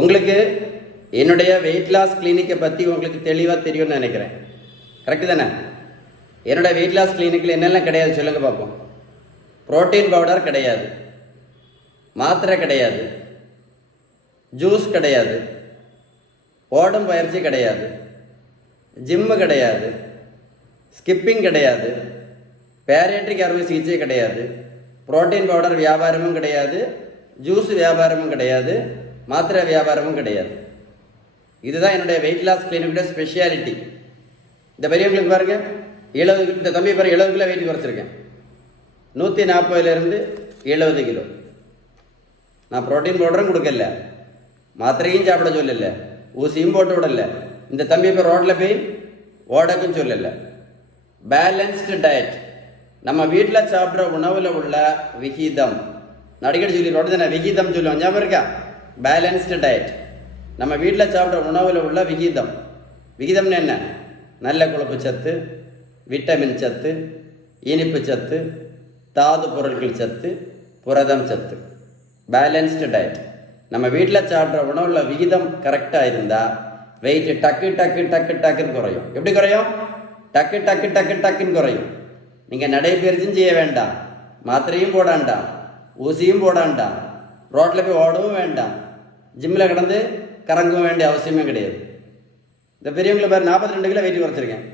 உங்களுக்கு என்னுடைய weight loss கிளினிக்கை பற்றி உங்களுக்கு தெளிவாக தெரியும்னு நினைக்கிறேன். கரெக்டு தானே? என்னுடைய வெயிட் லாஸ் கிளினிக்கில் என்னெல்லாம் கிடையாது சொல்லுங்கள் பார்ப்போம். புரோட்டீன் பவுடர் கிடையாது, மாத்திரை கிடையாது, ஜூஸ் கிடையாது, ஓடும் பயிற்சி கிடையாது, ஜிம்மு கிடையாது, ஸ்கிப்பிங் கிடையாது, பேரியாட்ரிக் அறுவை சிகிச்சை கிடையாது, புரோட்டீன் பவுடர் வியாபாரமும் கிடையாது, ஜூஸ் வியாபாரமும் கிடையாது, மாத்திரை வியாபாரமும் கிடையாது. இதுதான் என்னுடைய வெயிட் லாஸ் கிளினிக்கோட ஸ்பெஷாலிட்டி. இந்த பெரியவங்களுக்கு பாருங்க, 70, இந்த தம்பி பாருங்க 70 கிலோ வெயிட் குறைச்சிருக்கேன். 140 70 கிலோ. நான் புரோட்டீன் பவுடரும் கொடுக்கல, மாத்திரையும் சாப்பிட சொல்லல, ஊசியும் போட்டு விடல. இந்த தம்பி இப்போ ரோட்டில் போய் ஓடக்கும் சொல்லல. பேலன்ஸ்டு டயட், நம்ம வீட்டில் சாப்பிட்ற உணவில் உள்ள விகிதம். அடிக்கடி சொல்லி ரோடு தானே விகிதம் சொல்லுவோம், ஞாபகம் இருக்கா? பேலன்ஸ்டு டயட், நம்ம வீட்டில் சாப்பிட்ற உணவில் உள்ள விகிதம். விகிதம்னு என்ன? நல்ல கொழுப்பு சத்து, விட்டமின் சத்து, இனிப்பு சத்து, தாது பொருட்கள் சத்து, புரதம் சத்து. Balanced diet. நம்ம வீட்டில் சாப்பிட்ற உணவுல விகிதம் கரெக்டாக இருந்தால் வெயிட் டக்கு டக்கு டக்கு டக்குன்னு குறையும். எப்படி குறையும்? டக்கு டக்கு டக்கு டக்குன்னு குறையும். நீங்கள் நடைபயிற்சியும் செய்ய வேண்டாம், மாத்திரையும் போடாண்டாம், ஊசியும் போடாண்டாம், ரோட்டில் போய் ஓடவும் வேண்டாம், ஜிம்மில் கிடந்து கறங்கவும் வேண்டிய அவசியமே கிடையாது. இந்த பெரியவங்களை பேர் 42 கிலோ வெயிட் குறைச்சிருக்கேன்.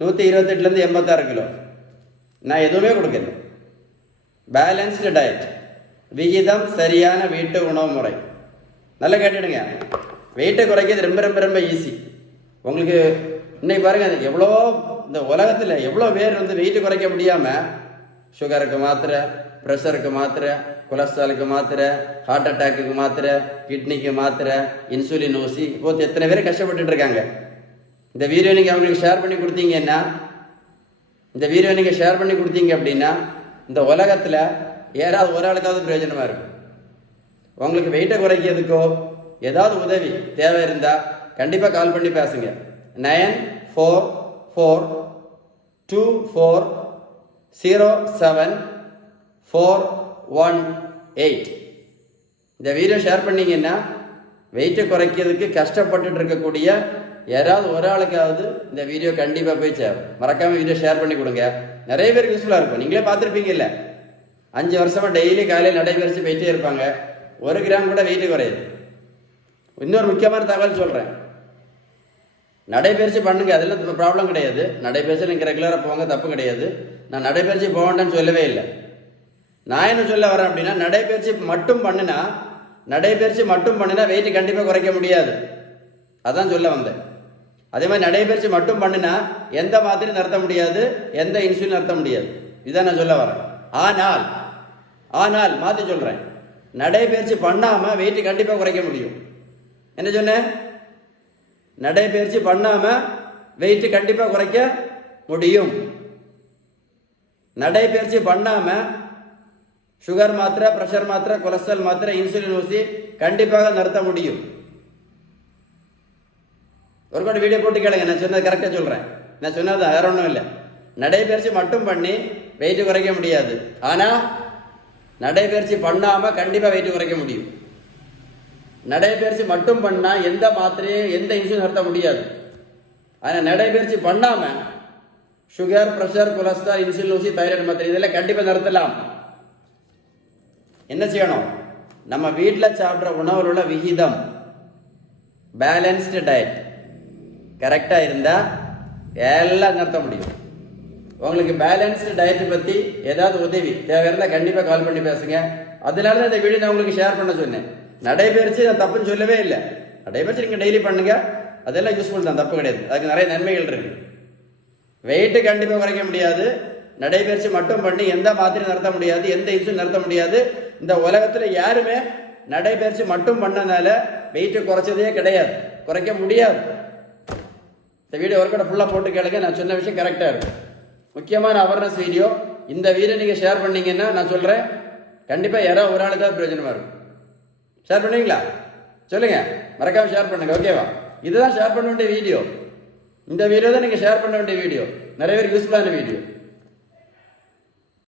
128 86 கிலோ. நான் எதுவுமே கொடுக்கல. பேலன்ஸ்டு டயட், விகிதம் சரியான வீட்டு உணவு முறை. நல்லா கேட்டுடுங்க. வெயிட்டை குறைக்கிறது ரொம்ப ரொம்ப ரொம்ப ஈஸி. உங்களுக்கு இன்னைக்கு பாருங்கள், எவ்வளோ இந்த உலகத்தில் எவ்வளோ பேர் வெயிட்டு குறைக்க முடியாமல் சுகருக்கு மாத்திரை, ப்ரெஷருக்கு மாத்திரை, கொலஸ்ட்ராலுக்கு மாத்திரை, ஹார்ட் அட்டாக்கு மாத்திரை, கிட்னிக்கு மாத்திரை, இன்சுலின் ஊசி போத்து எத்தனை பேர் கஷ்டப்பட்டு இருக்காங்க. இந்த வீடியோ நீங்கள் அவங்களுக்கு ஷேர் பண்ணி கொடுத்தீங்கன்னா, அப்படின்னா இந்த உலகத்தில் யாராவது ஒரு ஆளுக்காவது பிரயோஜனமாக இருக்கும். உங்களுக்கு வெயிட்டை குறைக்கிறதுக்கோ ஏதாவது உதவி தேவை இருந்தால் கண்டிப்பாக கால் பண்ணி பேசுங்க. 9442407418. இந்த வீடியோ ஷேர் பண்ணிங்கன்னா வெயிட்டை குறைக்கிறதுக்கு கஷ்டப்பட்டு இருக்கக்கூடிய யாராவது ஒரு ஆளுக்காவது இந்த வீடியோ கண்டிப்பாக போய் சேரும். மறக்காமல் வீடியோ ஷேர் பண்ணி கொடுங்க. நிறைய பேருக்கு யூஸ்ஃபுல்லாக இருக்கும். நீங்களே பார்த்துருப்பீங்கல்ல, 5 வருஷமாக டெய்லி காலையில் நடைபயிற்சி போயிட்டே இருப்பாங்க, 1 கிராம் கூட வெயிட்டு குறையுது. இன்னொரு முக்கியமான தகவல் சொல்கிறேன். நடைபயிற்சி பண்ணுங்க, அதில் ப்ராப்ளம் கிடையாது. நடைபயிற்சி நீங்கள் ரெகுலராக போங்க, தப்பு கிடையாது. நான் நடைபயிற்சி போக வேண்டாம்னு சொல்லவே இல்லை. நான் என்ன சொல்ல வரேன் அப்படின்னா, நடைபயிற்சி மட்டும் பண்ணினா வெயிட் கண்டிப்பாக குறைக்க முடியாது. அதான் சொல்ல வந்தேன். அதே மாதிரி நடைபயிற்சி மட்டும் பண்ணினா எந்த மாத்திரை நிறுத்த முடியாது, எந்த இன்சுலின் நிறுத்த முடியாது. இதான் நான் சொல்ல வரேன். ஆனால் மாற்றி சொல்கிறேன், நடைபயிற்சி பண்ணாமல் வெயிட் கண்டிப்பாக குறைக்க முடியும். என்ன சொன்னேன்? நடைபயிற்சி பண்ணாமல் வெயிட் கண்டிப்பாக குறைக்க முடியும். நடைபயிற்சி பண்ணாமல் சுகர் மாத்திரை, ப்ரெஷர் மாத்திரை, கொலஸ்ட்ரால் மாத்திரை, இன்சுலின் ஊசி கண்டிப்பாக நிறுத்த முடியும். ஒரு கூட வீடியோ போட்டு கேளுங்க, நான் சொன்னது கரெக்டாக சொல்கிறேன். நான் சொன்னது வேற ஒன்றும் இல்லை. நடைபயிற்சி மட்டும் பண்ணி வெயிட் குறைக்க முடியாது. ஆனால் நடைபயிற்சி பண்ணாமல் கண்டிப்பாக வெயிட் குறைக்க முடியும். நடைபயிற்சி மட்டும் பண்ணால் எந்த மாத்திரையும் எந்த இன்சுலின் நிறுத்த முடியாது. ஆனால் நடைபயிற்சி பண்ணாமல் சுகர், ப்ரெஷர், கொலஸ்ட்ரால், இன்சுலின் ஊசி, தைராய்டு மாத்திரை இதெல்லாம் கண்டிப்பாக நிறுத்தலாம். என்ன செய்யணும்? நம்ம வீட்டில் சாப்பிட்ற உணவில் உள்ள விகிதம், பேலன்ஸ்டு டயட் கரெக்டாக இருந்தால் எல்லாம் நிறுத்த முடியும். உங்களுக்கு பேலன்ஸ்டு டயட்டை பற்றி ஏதாவது உதவி தேவை இருந்தால் கண்டிப்பாக கால் பண்ணி பேசுங்க. அதனால தான் இந்த வீடியோ நான் உங்களுக்கு ஷேர் பண்ண சொன்னேன். நடைபயிற்சி நான் தப்புன்னு சொல்லவே இல்லை. நடைபயிற்சி நீங்கள் டெய்லி பண்ணுங்க, அதெல்லாம் யூஸ்ஃபுல் தான், தப்பு கிடையாது. அதுக்கு நிறைய நன்மைகள் இருக்கு. வெயிட்டு கண்டிப்பாக குறைக்க முடியாது. நடைபயிற்சி மட்டும் பண்ணி எந்த மாத்திரை நிறுத்த முடியாது, எந்த இன்சுலின் நிறுத்த முடியாது. இந்த உலகத்தில் யாருமே நடைபயிற்சி மட்டும் பண்ணனால வெயிட்டு குறைச்சதே கிடையாது, குறைக்க முடியாது. இந்த வீடியோ ஒரு கூட ஃபுல்லாக போட்டு கேளுங்க. நான் சொன்ன விஷயம் கரெக்டாக இருக்கும். முக்கியமான அவேர்னஸ் வீடியோ. இந்த வீடியோ நீங்கள் ஷேர் பண்ணீங்கன்னா நான் சொல்கிறேன், கண்டிப்பாக யாரோ ஒரு ஆளுக்காக பிரயோஜனமாக இருக்கும். ஷேர் பண்ணுவீங்களா? சொல்லுங்க, மறக்காம ஷேர் பண்ணுங்க. ஓகேவா? இதுதான் ஷேர் பண்ண வேண்டிய வீடியோ. இந்த வீடியோ தான் நீங்கள் ஷேர் பண்ண வேண்டிய வீடியோ. நிறைய பேருக்கு யூஸ்ஃபுல்லான வீடியோ.